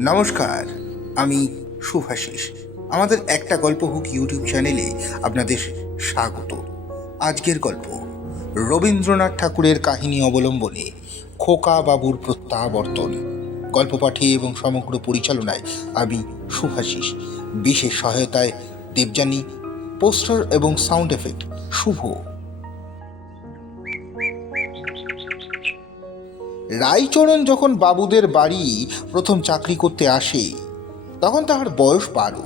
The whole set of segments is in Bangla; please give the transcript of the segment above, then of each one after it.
নমস্কার, আমি শুভাশিস। আমাদের একটা গল্প হোক ইউটিউব চ্যানেলে আপনাদের স্বাগত। আজকের গল্প, রবীন্দ্রনাথ ঠাকুরের কাহিনী অবলম্বনে খোকা বাবুর প্রত্যাবর্তন। গল্প পাঠে এবং সমগ্র পরিচালনায় আমি শুভাশিস। বিশেষ সহায়তায় দেবযানী, পোস্টার এবং সাউন্ড এফেক্ট শুভ রায়চরণ যখন বাবুদের বাড়ি প্রথম চাকরি করতে আসে, তখন তাহার বয়স বারো।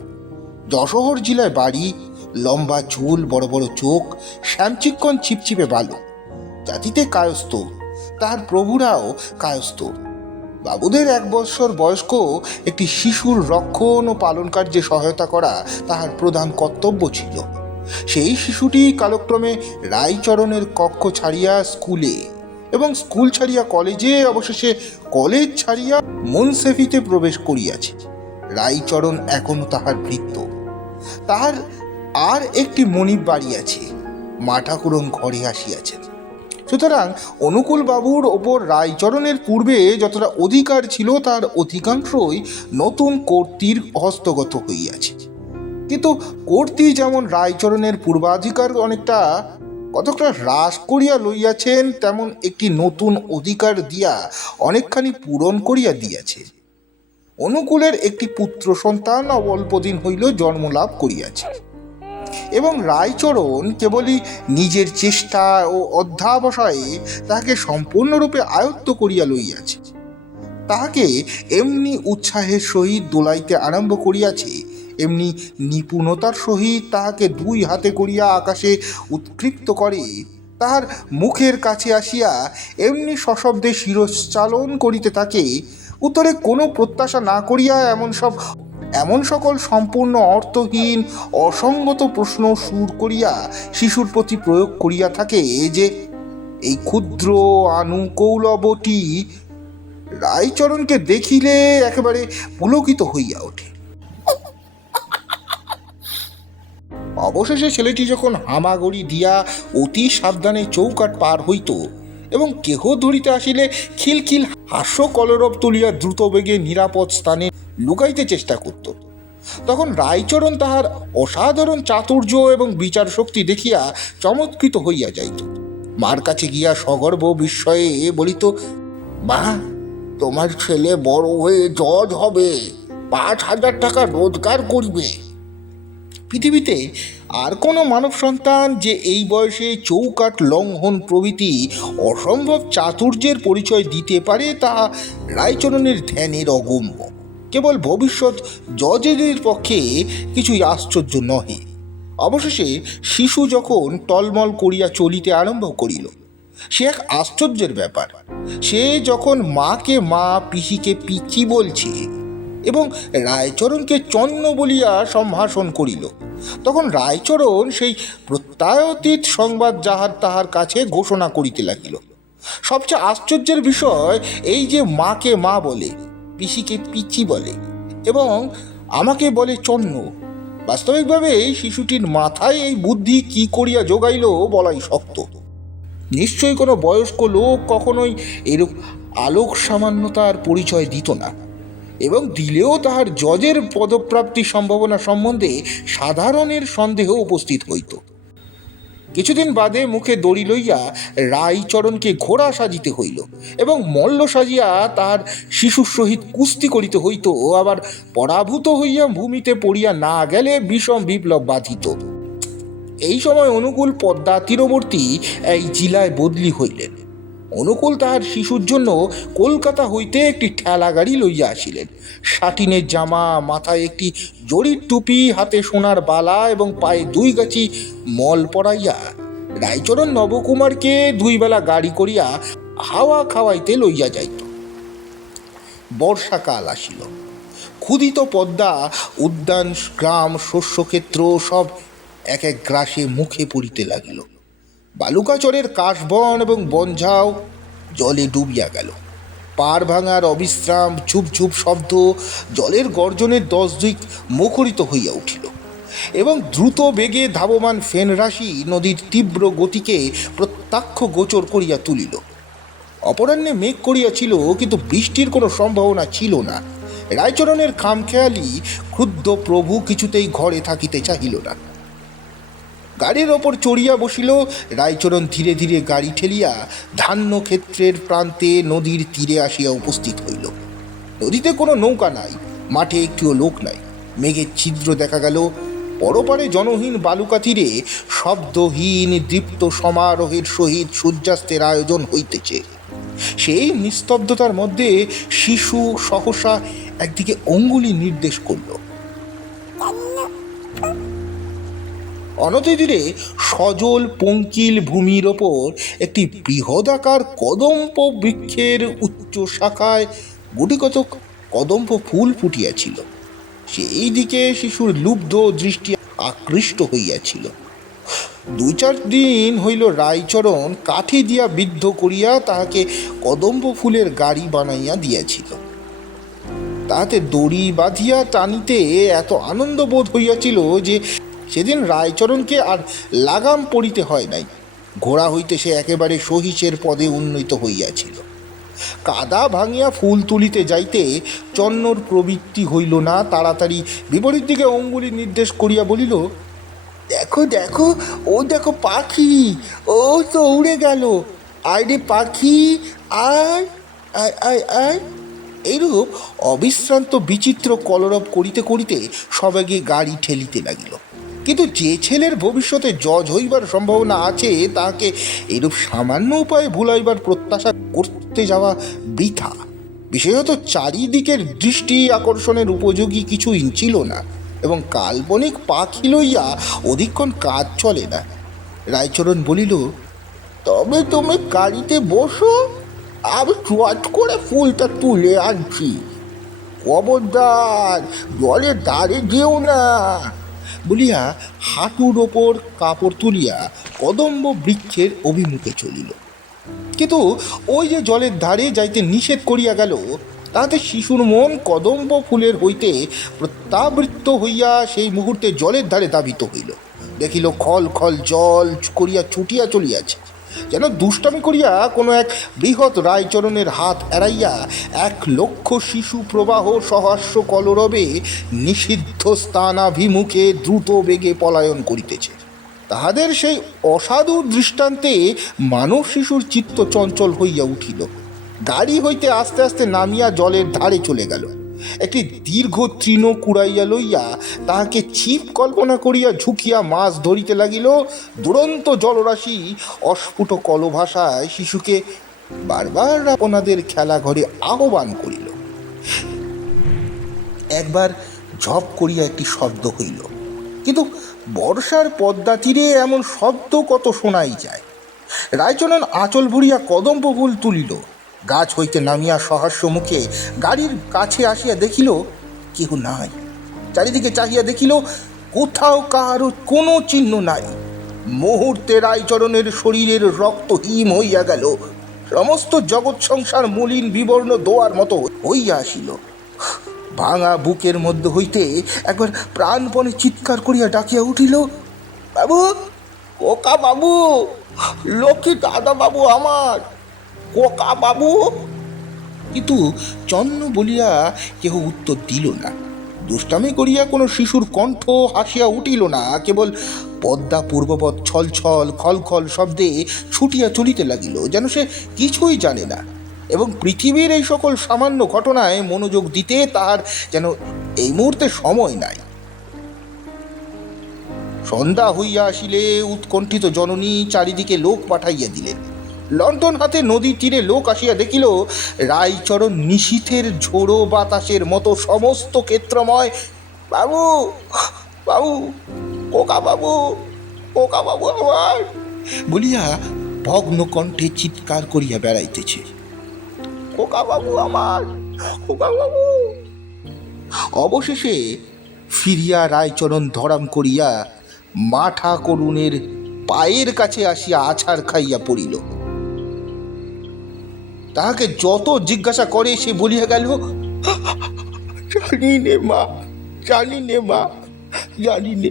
যশোহর জেলায় বাড়ি, লম্বা চুল, বড় বড় চোখ, শ্যামচিক্কন চিপচিপে বালু। জাতিতে কায়স্থ, তাহার প্রভুরাও কায়স্থ। বাবুদের এক বৎসর বয়স্ক একটি শিশুর রক্ষণ ও পালন কার্যে সহায়তা করা তাহার প্রধান কর্তব্য ছিল। সেই শিশুটি কালক্রমে রায়চরণের কক্ষ ছাড়িয়া স্কুলে এবং স্কুল ছাড়িয়া কলেজে, অবশেষে কলেজ ছাড়িয়া মুনসেফিতে প্রবেশ করিয়াছে। রায়চরণ এখনও তাহার বৃত্ত। তাহার আর একটি মনিব বাড়ি আছে মা ঠাকুরন ঘরে আসিয়াছেন। সুতরাং অনুকূল বাবুর ওপর রায়চরণের পূর্বে যতটা অধিকার ছিল, তার অধিকাংশই নতুন কর্তৃর হস্তগত হইয়াছে। কিন্তু কর্তৃ যেমন রায়চরণের পূর্বাধিকার অনেকটা কতকটা হ্রাস করিয়া লইয়াছেন, তেমন একটি নতুন অধিকার দিয়া অনেকখানি পূরণ করিয়া দিয়াছে। অনুকূলের একটি পুত্র সন্তান অল্পদিন হইল জন্মলাভ করিয়াছে। এবং রায়চরণ কেবলই নিজের চেষ্টা ও অধ্যাবসায়ে তাহাকে সম্পূর্ণরূপে আয়ত্ত করিয়া লইয়াছে। তাহাকে এমনি উৎসাহের সহিত দোলাইতে আরম্ভ করিয়াছে। এমনি নিপুণতার সহিত তাহাকে দুই হাতে করিয়া আকাশে উৎক্ষিপ্ত করে। তাহার মুখের কাছে আসিয়া এমনি সশব্দে শিরশ্চালন করিতে থাকে। উত্তরে কোনো প্রত্যাশা না করিয়া এমন সব, এমন সকল সম্পূর্ণ অর্থহীন, অসঙ্গত প্রশ্ন সুর করিয়া শিশুর প্রতি প্রয়োগ করিয়া থাকে যে, এই ক্ষুদ্র আনুকৌলবটি রায়চরণকে দেখিলে একেবারে পুলকিত হইয়া ওঠে। অবশেষে ছেলেটি যখন হামাগড়ি দিয়া অতি সাবধানে চৌকাট পার হইত এবং কেহ ধরিতে আসিলে খিলখিল হাস্য কলরব তুলিয়া দ্রুত বেগে নিরাপদ স্থানে লুকাইতে চেষ্টা করত। তখন রায়চরণ তাহার অসাধারণ চাতুর্য এবং বিচার শক্তি দেখিয়া চমৎকৃত হইয়া যাইত। মার কাছে গিয়া সগর্ব বিস্ময়ে এ বলিত, মা, তোমার ছেলে বড় হয়ে জজ হবে। পাঁচ হাজার টাকা রোজগার করিবে। পৃথিবীতে আর কোনো মানব সন্তান যে এই বয়সে চৌকাট লঙ্ঘন প্রভৃতি অসম্ভব চাতুর্যের পরিচয় দিতে পারে তা রায়চরণের ধ্যানের অগম্য। কেবল ভবিষ্যৎ জজেদের পক্ষে কিছুই আশ্চর্য নহে। অবশেষে শিশু যখন টলমল করিয়া চলিতে আরম্ভ করিল, সে এক আশ্চর্যের ব্যাপার। সে যখন মাকে মা পিসিকে পিচি বলছে এবং রায়চরণকে চন্ন বলিয়া সম্ভাষণ করিল। তখন রায়চরণ সেই প্রত্যয়তীত সংবাদ যাহার তাহার কাছে ঘোষণা করিতে লাগিল। সবচেয়ে আশ্চর্যের বিষয় এই যে মাকে মা বলে, পিসিকে পিচি বলে এবং আমাকে বলে চন্ন। বাস্তবিকভাবে এই শিশুটির মাথায় এই বুদ্ধি কি করিয়া যোগাইল বলাই শক্ত। নিশ্চয়ই কোনো বয়স্ক লোক কখনোই এরূপ আলোক সামান্যতার পরিচয় দিত না। এবং দিলেও তাহার জজের পদপ্রাপ্তি সম্ভাবনা সম্বন্ধে সাধারণের সন্দেহ উপস্থিত হইত। কিছুদিন বাদে মুখে দড়ি লইয়া রায়চরণকে ঘোড়া সাজিতে হইল এবং মল্ল সাজিয়া তাহার শিশুর সহিত কুস্তি করিতে হইত। আবার পরাভূত হইয়া ভূমিতে পড়িয়া না গেলে বিষম বিপ্লব বাধিত। এই সময় অনুকূল পদ্মা তীরবর্তী এই জেলায় বদলি হইলেন। অনুকূল তাহার শিশুর জন্য কলকাতা হইতে একটি ঠেলা গাড়ি লইয়া আসিলেন। সাটিনের জামা, মাথায় একটি জরির টুপি, হাতে সোনার বালা এবং পায়ে দুই গাছি মল পরাইয়া রায়চরণ নবকুমারকে দুই বেলা গাড়ি করিয়া হাওয়া খাওয়াইতে লইয়া যাইত। বর্ষাকাল আসিল। ক্ষুদিত পদ্মা, উদ্যান, গ্রাম, শস্যক্ষেত্র সব এক এক গ্রাসে মুখে পড়িতে লাগিল। বালুকাচরের কাশবন এবং বনঝাও জলে ডুবিয়া গেল। পাড় ভাঙার অবিশ্রাম ঝুপ শব্দ জলের গর্জনের দশ দিক মুখরিত হইয়া উঠিল এবং দ্রুত বেগে ধাবমান ফেনরাশি নদীর তীব্র গতিকে প্রত্যক্ষ গোচর করিয়া তুলিল। অপরাহ্নে মেঘ করিয়াছিল, কিন্তু বৃষ্টির কোনো সম্ভাবনা ছিল না। রায়চরণের খামখেয়ালি ক্ষুদ্র প্রভু কিছুতেই ঘরে থাকিতে চাহিল না। গাড়ির ওপর চড়িয়া বসিল। রায়চরণ ধীরে ধীরে গাড়ি ঠেলিয়া ধান্য ক্ষেত্রের প্রান্তে নদীর তীরে আসিয়া উপস্থিত হইল। নদীতে কোনো নৌকা নাই, মাঠে একটিও লোক নাই। মেঘের ছিদ্র দেখা গেল। পরপারে জনহীন বালুকা তীরে শব্দহীন দীপ্ত সমারোহের সহিত সূর্যাস্তের আয়োজন হইতেছে। সেই নিস্তব্ধতার মধ্যে শিশু সহসা একদিকে অঙ্গুলি নির্দেশ করল। অনতিদূরে সজল পঙ্কিল ভূমির ওপর একটি বৃহদাকার কদম্ব বৃক্ষের উচ্চ শাখায় গুটিকতক কদম্ব ফুল ফুটিয়াছিল। সেই দিকে শিশুর লুব্ধ দৃষ্টি আকৃষ্ট হইয়াছিল। দুই চার দিন হইল রায়চরণ কাঠি দিয়া বিদ্ধ করিয়া তাহাকে কদম্ব ফুলের গাড়ি বানাইয়া দিয়াছিল। তাহাতে দড়ি বাঁধিয়া টানিতে এত আনন্দ বোধ হইয়াছিল যে সেদিন রায়চরণকে আর লাগাম পড়িতে হয় নাই। ঘোড়া হইতে সে একেবারে সহিসের পদে উন্নীত হইয়াছিল। কাদা ভাঙিয়া ফুল তুলিতে যাইতে চন্নর প্রবৃত্তি হইল না, তাড়াতাড়ি বিপরীত দিকে অঙ্গুলি নির্দেশ করিয়া বলিল, দেখো দেখো, ও দেখো পাখি, ও তো উড়ে গেল। আয় রে পাখি, আয় আয় আয় আয়। এইরূপ অবিশ্রান্ত বিচিত্র কলরব করিতে করিতে সবাইকে গাড়ি ঠেলিতে লাগিল। কিন্তু যে ছেলের ভবিষ্যতে জজ হইবার সম্ভাবনা আছে তাহাকে এরূপ সামান্য উপায়ে ভুলাইবার প্রত্যাশা করতে যাওয়া বৃথা। বিশেষত চারিদিকের দৃষ্টি আকর্ষণের উপযোগী কিছুই ছিল না, এবং কাল্পনিক পাখি লইয়া অধিকক্ষণ কাজ চলে না। রায়চরণ বলিল, তবে তুমি গাড়িতে বসো, আমি চট করে ফুলটা তুলে আনছি। খবরদার, জলের ধারে যেও না। বলিয়া হাঁটুর ওপর কাপড় তুলিয়া কদম্ব বৃক্ষের অভিমুখে চলিল। কিন্তু ওই যে জলের ধারে যাইতে নিষেধ করিয়া গেল তাতে শিশুর মন কদম্ব ফুলের হইতে প্রত্যাবৃত্ত হইয়া সেই মুহূর্তে জলের ধারে দাবিত হইল। দেখিল খল খল জল করিয়া ছুটিয়া চলিয়াছে। যেন দুষ্টামি করিয়া কোনো এক বৃহৎ রায়চরণের হাত এড়াইয়া এক লক্ষ শিশু প্রবাহ সহাস্য কলরবে নিষিদ্ধ স্থানাভিমুখে দ্রুত বেগে পলায়ন করিতেছে। তাহাদের সেই অসাধু দৃষ্টান্তে মানব শিশুর চিত্ত চঞ্চল হইয়া উঠিল। গাড়ি হইতে আস্তে আস্তে নামিয়া জলের ধারে চলে গেল। একটি দীর্ঘ তৃণ কুড়াইয়া লইয়া তাহাকে ছিপ কল্পনা করিয়া ঝুঁকিয়া মাছ ধরিতে লাগিল। দুরন্ত জলরাশি, অস্ফুট কলভাষায় শিশুকে বারবার আপনাদের খেলাঘরে আহ্বান করিল। একবার ঝপ করিয়া একটি শব্দ হইল। কিন্তু বর্ষার পদ্মা তীরে এমন শব্দ কত শোনাই যায়। রায়চরণ আঁচল ভরিয়া কদম্ব ফুল তুলিল। গাছ হইতে নামিয়া সহাস্য মুখে গাড়ির কাছে আসিয়া দেখিল, কেহ নাই। চারিদিকে চাহিয়া দেখিল, কোথাও কাহারও কোনো চিহ্ন নাই। মুহূর্তে রায়চরণের শরীরের রক্ত হিম হইয়া গেল। সমস্ত জগৎ সংসার মলিন বিবর্ণ দোয়ার মতো হইয়া আসিল। ভাঙা বুকের মধ্যে হইতে একবার প্রাণপণে চিৎকার করিয়া ডাকিয়া উঠিল, বাবু কোকা বাবু, লক্ষ্মী দাদা বাবু আমার কোকা বাবু। কিন্তু চন্ন বলিয়া কেহ উত্তর দিল না। দুষ্টামি করিয়া কোনো শিশুর কণ্ঠ হাসিয়া উঠিল না, কেবল পদ্মা পূর্ববৎ ছল ছল খল খল শব্দে ছুটিয়া চলিতে লাগিল, যেন সে কিছুই জানে না। এবং পৃথিবীর এই সকল সামান্য ঘটনায় মনোযোগ দিতে তাহার যেন এই মুহূর্তে সময় নাই। সন্ধ্যা হইয়া আসিলে, উৎকণ্ঠিত জননী চারিদিকে লোক পাঠাইয়া দিলেন। লন্ঠন হাতে নদীর তীরে লোক আসিয়া দেখিল, রায়চরণ নিশীথের ঝোড়ো বাতাসের মতো সমস্ত ক্ষেত্রময়, বাবু বাবু কোকা বাবু কোকা বাবু আমার! বলিয়া ভগ্ন কণ্ঠে চিৎকার করিয়া বেড়াইতেছে। খোকা বাবু আমার, খোকা বাবু! অবশেষে ফিরিয়া রায়চরণ ধরাম করিয়া মাঠা করুণের পায়ের কাছে আসিয়া আছাড় খাইয়া পড়িল। তাহাকে যত জিজ্ঞাসা করে সে বলিয়া গেল জানি নে মা জানি নে মা জানি নে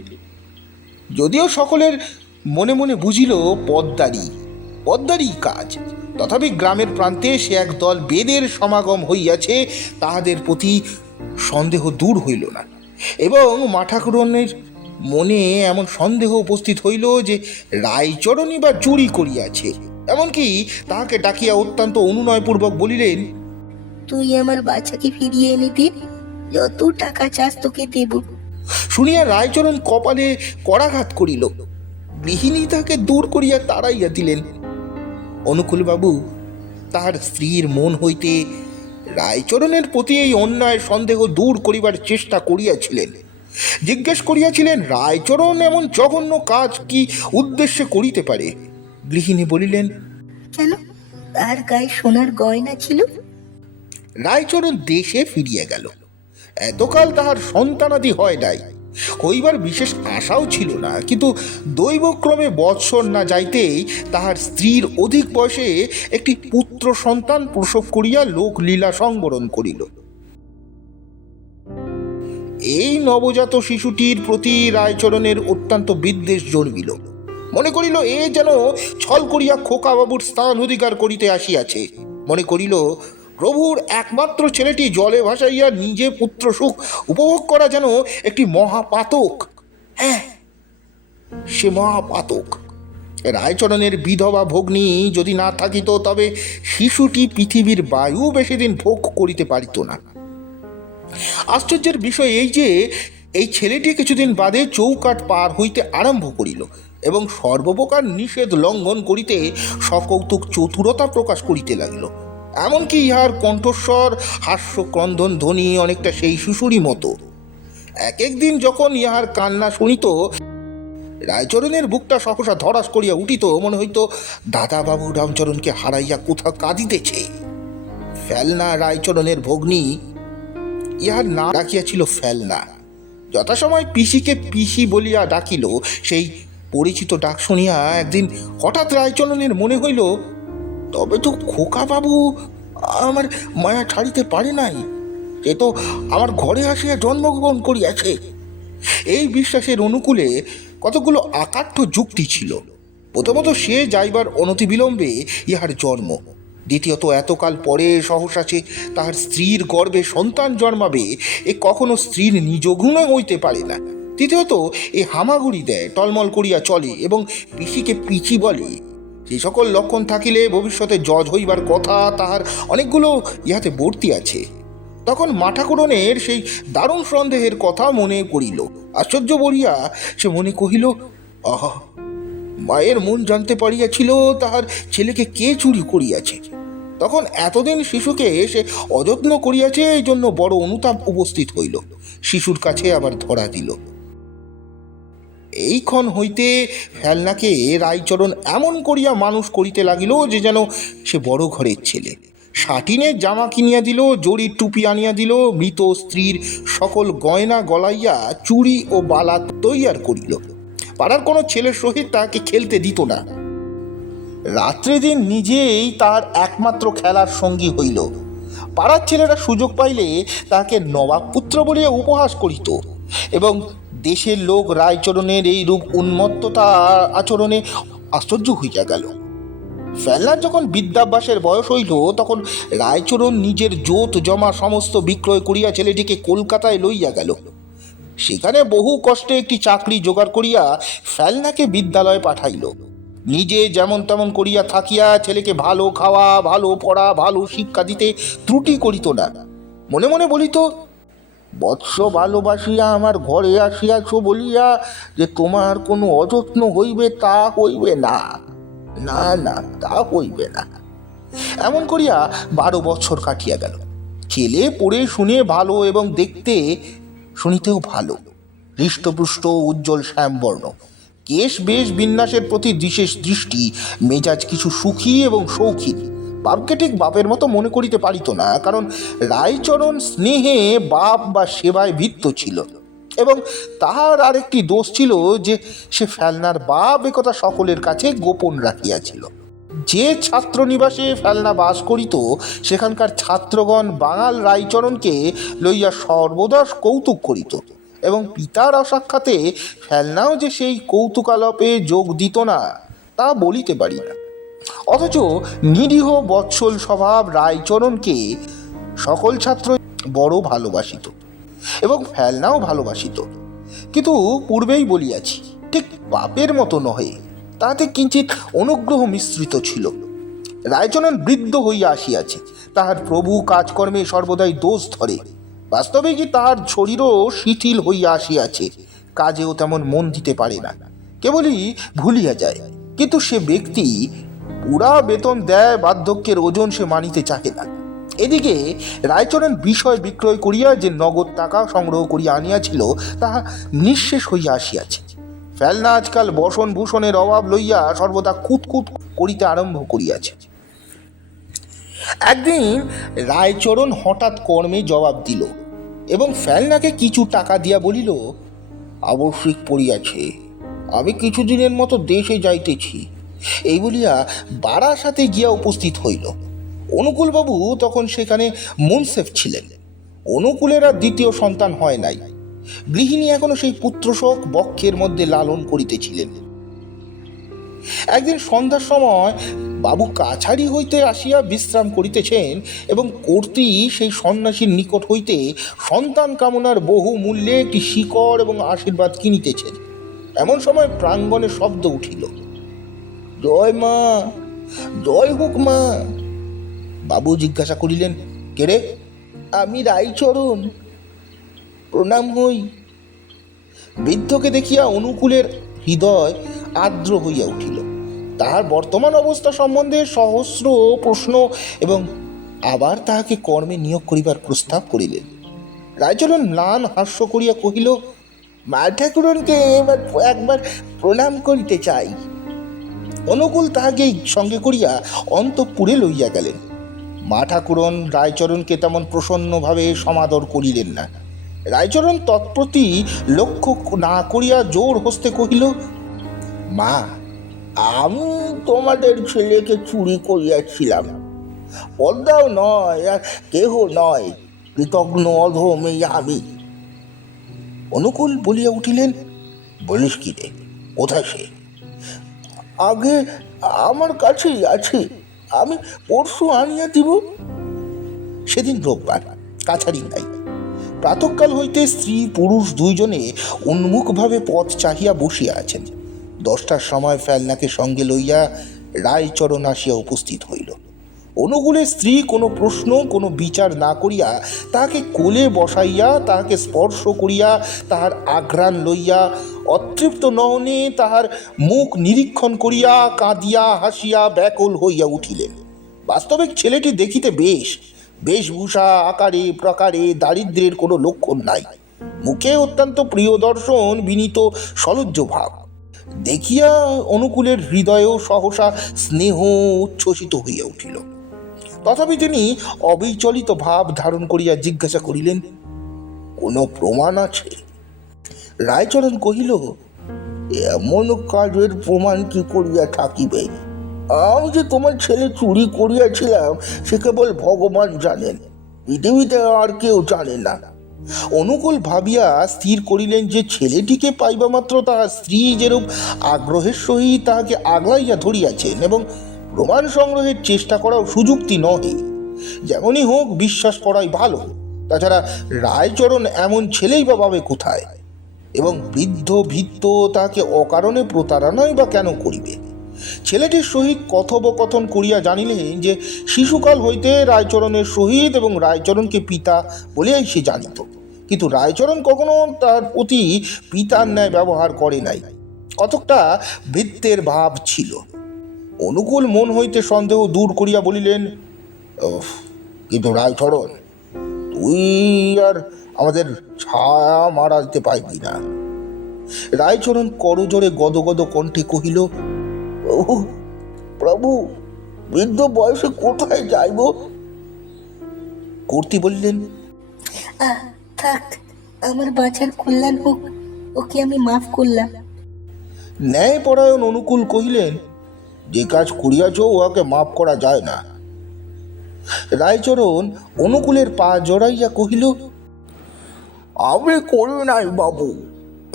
যদিও সকলের মনে মনে বুঝিল পদ্মারি পদ্মারই কাজ। তথাপি গ্রামের প্রান্তে সে এক দল বেদের সমাগম হইয়াছে, তাহাদের প্রতি সন্দেহ দূর হইল না। এবং মাঠাকরণের মনে এমন সন্দেহ উপস্থিত হইল যে, রায়চরণই বা চুরি করিয়াছে। এমনকি তাহাকে ডাকিয়া অত্যন্ত অনুনয়পূর্বক বলিলেন তুই আমার বাচ্চাকে ফিরিয়ে এনে দে যত টাকা চাস তোকে দেব। শুনিয়া রায়চরণ কপালে করাঘাত করিল। গৃহিণী তাকে দূর করিয়া তাড়াইয়া দিলেন। অনুকূলবাবু তাহার স্ত্রীর মন হইতে রায়চরণের প্রতি এই অন্যায় সন্দেহ দূর করিবার চেষ্টা করিয়াছিলেন। জিজ্ঞেস করিয়াছিলেন রায়চরণ এমন জঘন্য কাজ কি উদ্দেশ্যে করিতে পারে? গৃহিণী বলিলেন কেন? তার গায়ে সোনার গয়না ছিল? রায়চরণ দেশে ফিরিয়া গেল। এতকাল তাহার সন্তানাদি হয় নাই। হইবার বিশেষ আশাও ছিল না কিন্তু দৈবক্রমে বৎসর না যাইতেই তাহার স্ত্রীর অধিক বয়সে একটি পুত্র সন্তান প্রসব করিয়া লোক লীলা সংবরণ করিল। এই নবজাত শিশুটির প্রতি রায়চরণের অত্যন্ত বিদ্বেষ জন্মিল। মনে করিল, এ যেন ছল করিয়া খোকা বাবুর স্থান অধিকার করিতে আসিয়াছে। মনে করিল, প্রভুর একমাত্র ছেলেটি জলে ভাসাইয়া নিজে পুত্র সুখ উপভোগ করা যেন একটি মহাপাতক। হ্যাঁ সে মহাপাতক। রায়চরণের বিধবা ভগ্নী যদি না থাকিত, তবে শিশুটি পৃথিবীর বায়ু বেশি দিন ভোগ করিতে পারিত না। আশ্চর্যের বিষয় এই যে, এই ছেলেটি কিছুদিন বাদে চৌকাট পার হইতে আরম্ভ করিল। এবং সর্বপ্রকার নিষেধ লঙ্ঘন করিতে সকৌতুক চতুরতা প্রকাশ করিতে লাগিল। এমনকি ইহার কণ্ঠস্বর, হাস্যক্রন্দন, ধ্বনি অনেকটা সেই শিশুরই মতো। এক একদিন যখন ইহার কান্না শুনিত, রায়চরণের বুকটা সহসা ধরাস করিয়া উঠিত, মনে হইত, দাদাবাবু রামচরণকে হারাইয়া কোথাও কাঁদিতেছে? ফেলনা রায়চরণের ভগ্নী ইহার নাম ডাকিয়াছিল ফেলনা। যথাসময় পিসিকে পিসি বলিয়া ডাকিল, সেই পরিচিত ডাক শুনিয়া একদিন হঠাৎ রায়চরণের মনে হইল, তবে তো খোকা বাবু আমার মায়া ছাড়িতে পারে নাই। সে তো আমার ঘরে আসিয়া জন্মগ্রহণ করিয়াছে। এই বিশ্বাসের অনুকূলে কতগুলো আকাঠ্য যুক্তি ছিল। প্রথমত সে যাইবার অনতিবিলম্বে ইহার জন্ম। দ্বিতীয়ত, এতকাল পরে সহসা সে তাহার স্ত্রীর গর্ভে সন্তান জন্মাবে, এ কখনো স্ত্রীর নিজগুণে হইতে পারে না। তৃতীয়ত এ হামাগুড়ি দেয়, টলমল করিয়া চলে এবং পিসিকে পিচি বলে। যে সকল লক্ষণ থাকিলে ভবিষ্যতে জজ হইবার কথা তাহার অনেকগুলো ইহাতে ভর্তি আছে। তখন মাঠাকরণের সেই দারুণ সন্দেহের কথা মনে করিল আশ্চর্য বলিয়া সে মনে কহিল, আহা, মায়ের মন জানতে পারিয়াছিল তাহার ছেলেকে কে চুরি করিয়াছে। তখন এতদিন শিশুকে সে অযত্ন করিয়াছে এই জন্য বড় অনুতাপ উপস্থিত হইল। শিশুর কাছে আবার ধরা দিল। এইক্ষণ হইতে ফেলনাকে রায়চরণ এমন করিয়া মানুষ করিতে লাগিল যে যেন সে বড় ঘরের ছেলে। সাটিনের জামা কিনিয়া দিল জরির টুপি আনিয়া দিল, মৃত স্ত্রীর সকল গয়না গলাইয়া চুড়ি ও বালা তৈয়ার করিল। পাড়ার কোনো ছেলের সহিত তাকে খেলতে দিত না। রাত্রে দিন নিজেই তার একমাত্র খেলার সঙ্গী হইল। পাড়ার ছেলেরা সুযোগ পাইলে তাকে নবাব পুত্র বলিয়া উপহাস করিত এবং দেশের লোক রায়চরণের এই রূপ উন্মত্ততা আচরণে আশ্চর্য হইয়া গেল। ফেলনার যখন বিদ্যাভ্যাসের বয়স হইল, তখন রায়চরণ নিজের জোত জমা সমস্ত বিক্রয় করিয়া ছেলেটিকে কলকাতায় লইয়া গেল। সেখানে বহু কষ্টে একটি চাকরি জোগাড় করিয়া ফেলনাকে বিদ্যালয়ে পাঠাইল। নিজে যেমন তেমন করিয়া থাকিয়া ছেলেকে ভালো খাওয়া, ভালো পড়া, ভালো শিক্ষা দিতে ত্রুটি করিত না। মনে মনে বলিত বৎস ভালোবাসিয়া আমার ঘরে আসিয়াছ বলিয়া যে তোমার কোনো অযত্ন হইবে তা হইবে না। না না, তা হইবে না। এমন করিয়া বারো বছর কাটিয়া গেল। ছেলে পড়ে, শুনে, ভালো এবং দেখতে শুনিতেও ভালো। হৃষ্টপুষ্ট, উজ্জ্বল শ্যামবর্ণ। কেশ, বেশ, বিন্যাসের প্রতি বিশেষ দৃষ্টি, মেজাজ কিছু সুখী এবং শৌখিন। বাপকে ঠিক বাপের মতো মনে করিতে পারিত না, কারণ রায়চরণ স্নেহে বাপ বা সেবায় ভিত্ত ছিল। এবং তাহার আরেকটি দোষ ছিল যে, সে ফেলনার বাপ একথা সকলের কাছে গোপন রাখিয়াছিল। যে ছাত্রনিবাসে ফেলনা বাস করিত, সেখানকার ছাত্রগণ বাঙাল রায়চরণকে লইয়া সর্বদা কৌতুক করিত। এবং পিতার অসাক্ষাতে ফেলনাও যে সেই কৌতুকালপে যোগ দিত না, তা বলিতে পারি না। অথচ নিরীহ বৎসল স্বভাব রায়চরণকে সকল ছাত্র বড় ভালোবাসিত এবং ফেলনাও ভালোবাসিত। কিন্তু পূর্বেই বলিয়াছি, ঠিক বাপের মতো নহে, তাহাতে কিঞ্চিত অনুগ্রহ মিশ্রিত ছিল। রায়চরণ বৃদ্ধ হইয়া আসিয়াছে, তাহার প্রভু কাজকর্মে সর্বদাই দোষ ধরে। বাস্তবে কি তাহার শরীরও শিথিল হইয়া আসিয়াছে, কাজেও তেমন মন দিতে পারে না। কেবলই ভুলিয়া যায়, কিন্তু সে ব্যক্তি পুরা বেতন দেয়, বার্ধক্যের ওজন সে মানিতে চাকে না। এদিকে রায়চরণ বিষয় বিক্রয় করিয়া যে নগদ টাকা সংগ্রহ করিয়া আনিয়াছিল তাহা নিঃশেষ হইয়া আসিয়াছে। ফেলনা আজকাল বসন ভূষণের অভাব লইয়া সর্বদা কুতকুত করিতে আরম্ভ করিয়াছে। একদিন রায়চরণ হঠাৎ কর্মে জবাব দিল এবং ফেলনাকে কিছু টাকা দিয়া বলিল, আবশ্যিক পড়িয়াছে। আমি কিছুদিনের মতো দেশে যাইতেছি। এই বলিয়া বারাসাতে গিয়া উপস্থিত হইল। অনুকূলবাবু তখন সেখানে মুনসেফ ছিলেন। অনুকূলের আর দ্বিতীয় সন্তান হয় নাই। গৃহিণী এখনও সেই পুত্রশোক বক্ষের মধ্যে লালন করিতেছিলেন। একদিন সন্ধ্যার সময় বাবু কাছারি হইতে আসিয়া বিশ্রাম করিতেছেন এবং কর্তৃ সেই সন্ন্যাসীর নিকট হইতে সন্তান কামনার বহু মূল্যে একটি শিকড় এবং আশীর্বাদ কিনিতেছেন। এমন সময় প্রাঙ্গণে শব্দ উঠিল। জয় মা জয় হোক মা। বাবু জিজ্ঞাসা করিলেন কেরে আমি রাইচরণ প্রণাম হই। বৃদ্ধকে দেখিয়া অনুকূলের হৃদয় আর্দ্র হইয়া উঠিল। তাহার বর্তমান অবস্থা সম্বন্ধে সহস্র প্রশ্ন এবং আবার তাহাকে কর্মে নিয়োগ করিবার প্রস্তাব করিলেন। রায়চরণ ম্লান হাস্য করিয়া কহিল মা ঠাকুরনকে এবার একবার প্রণাম করিতে চাই। অনুকূল তাহাকে সঙ্গে করিয়া অন্তঃপুরে লইয়া গেলেন। মা ঠাকুরন রায়চরণকে তেমন প্রসন্নভাবে সমাদর করিলেন না। রায়চরণ তৎপ্রতি লক্ষ্য না করিয়া জোর হস্তে কহিল, মা, আমি তোমাদের ছেলেকে চুরি করিয়াছিলাম। পদ্মাও নয় আর কেহ নয় কৃতজ্ঞ অধমে আমি। অনুকূল বলিয়া উঠিলেন, বলিস কি রে, কোথায় সে? আগে আমার কাছেই আছে। আমি পরশু আনিয়া দিব। সেদিন রোববার, কাছারি নাই। প্রাতঃকাল হইতে স্ত্রী, পুরুষ দুইজনে উন্মুখভাবে পথ চাহিয়া বসিয়া আছেন। দশটার সময় ফেলনাকে সঙ্গে লইয়া রায়চরণ আসিয়া উপস্থিত হইল। অনুকূলে স্ত্রী কোনো প্রশ্ন, কোনো বিচার না করিয়া তাহাকে কোলে বসাইয়া, তাহাকে স্পর্শ করিয়া তাহার আঘ্রাণ লইয়া অতৃপ্ত নয়নে তাহার মুখ নিরীক্ষণ করিয়া কাঁদিয়া হাসিয়া ব্যাকুল হইয়া উঠিলেন। বাস্তবিক ছেলেটি দেখিতে বেশ, বেশভূষা, আকারে, প্রকারে দারিদ্র্যের কোনো লক্ষণ নাই। মুখে অত্যন্ত প্রিয় দর্শন, বিনীত সলজ্জ ভাব। দেখিয়া অনুকূলের হৃদয়েও সহসা স্নেহ উচ্ছ্বসিত হইয়া উঠিল। তথাপি তিনি অবিচলিত ভাব ধারণ করিয়া জিজ্ঞাসা করিলেন, কোনো প্রমাণ আছে? রায়চরণ কহিল, এমন কাজের প্রমাণ কি করিয়া থাকিবে? আমি যে তোমার ছেলে চুরি করিয়াছিলাম, সে কেবল ভগবান জানেন। পৃথিবীতে আর কেউ জানে না। অনুকূল ভাবিয়া স্থির করিলেন যে ছেলেটিকে পাইবা মাত্র তাহার স্ত্রী যেরূপ আগ্রহের সহিত তাহাকে আগলাইয়া ধরিয়াছেন এবং প্রমাণ সংগ্রহের চেষ্টা করাও সুযুক্তি নহে। যেমনই হোক, বিশ্বাস করাই ভালো। তাছাড়া রায়চরণ এমন ছেলেই বা পাবে কোথায়? এবং বৃদ্ধ ভিত্ত তাহাকে অকারণে প্রতারণাই বা কেন করিবে? ছেলেটির সহিত কথোপকথন করিয়া জানিলেন যে শিশুকাল হইতে রায়চরণের সহিত এবং রায়চরণকে পিতা বলিয়াই সে জানিত। কিন্তু রায়চরণ কখনো তার প্রতি পিতার ন্যায় ব্যবহার করে নাই। কতকটা বৃত্তের ভাব ছিল। অনুকূল মন হইতে সন্দেহ দূর করিয়া বলিলেন "উফ, কিন্তু রায়চরণ তুই আর আমাদের ছায়া মারা দিতে পারবি না। রায়চরণ করজোরে গদগদ কণ্ঠে কহিল প্রভু প্রভু বৃদ্ধ বয়সে কোথায় যাইব? কর্তি বললেন থাক আমার বাঁচার কল্যাণ হোক ওকে আমি মাফ করলাম। ন্যায়পরায়ণ অনুকূল কহিলেন যে কাজ করিয়াছ উহাকে মাফ করা যায় না। রায়চরণ অনুকূলের পা জড়াইয়া কহিল আমি করি নাই বাবু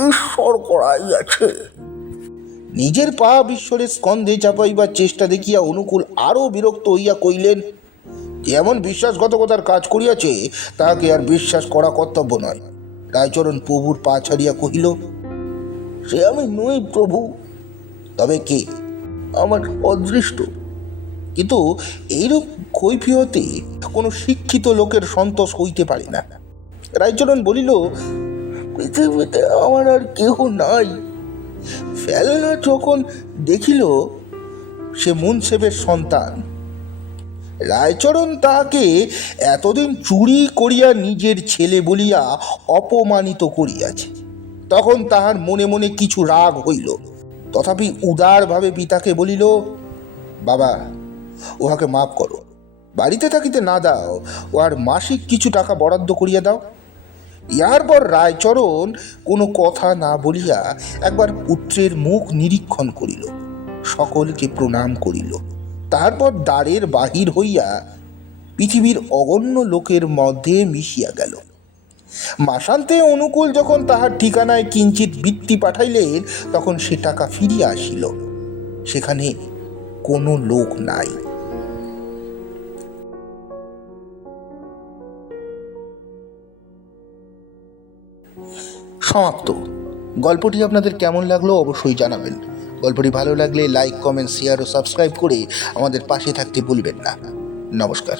ঈশ্বর করাইয়াছে। নিজের পা বিশ্বরের স্কন্ধে চাপাইবার চেষ্টা দেখিয়া অনুকূল আরও বিরক্ত হইয়া কইলেন যে এমন বিশ্বাসঘাতকতার কাজ করিয়াছে তাহাকে আর বিশ্বাস করা কর্তব্য নয়। রায়চরণ প্রভুর পা ছাড়িয়া কহিল সে আমি নই প্রভু। তবে কে? আমার অদৃষ্ট। কিন্তু এইরূপ কৈফিয়তে কোনো শিক্ষিত লোকের সন্তোষ হইতে পারে না। রায়চরণ বলিল, পৃথিবীতে আমার আর কেহ নাই। ফেলনা যখন দেখিল, সে মুনসেবের সন্তান। রায়চরণ তাহাকে এতদিন চুরি করিয়া নিজের ছেলে বলিয়া অপমানিত করিয়াছে। তখন তাহার মনে মনে কিছু রাগ হইল। তথাপি উদারভাবে পিতাকে বলিল, বাবা উহাকে মাফ করো। বাড়িতে থাকিতে না দাও উহার মাসিক কিছু টাকা বরাদ্দ করিয়া দাও। ইহার পর রায়চরণ কোনো কথা না বলিয়া একবার পুত্রের মুখ নিরীক্ষণ করিল, সকলকে প্রণাম করিল। তারপর দ্বারের বাহির হইয়া পৃথিবীর অগণ্য লোকের মধ্যে মিশিয়া গেল। মাসান্তে অনুকূল যখন তাহার ঠিকানায় কিঞ্চিত বৃত্তি পাঠাইলেন, তখন সে টাকা ফিরিয়া আসিল। সেখানে কোনো লোক নাই। সমাপ্ত। গল্পটি আপনাদের কেমন লাগল অবশ্যই জানাবেন। গল্পটি ভালো লাগলে লাইক, কমেন্ট শেয়ার ও সাবস্ক্রাইব করে আমাদের পাশে থাকতে ভুলবেন না। নমস্কার।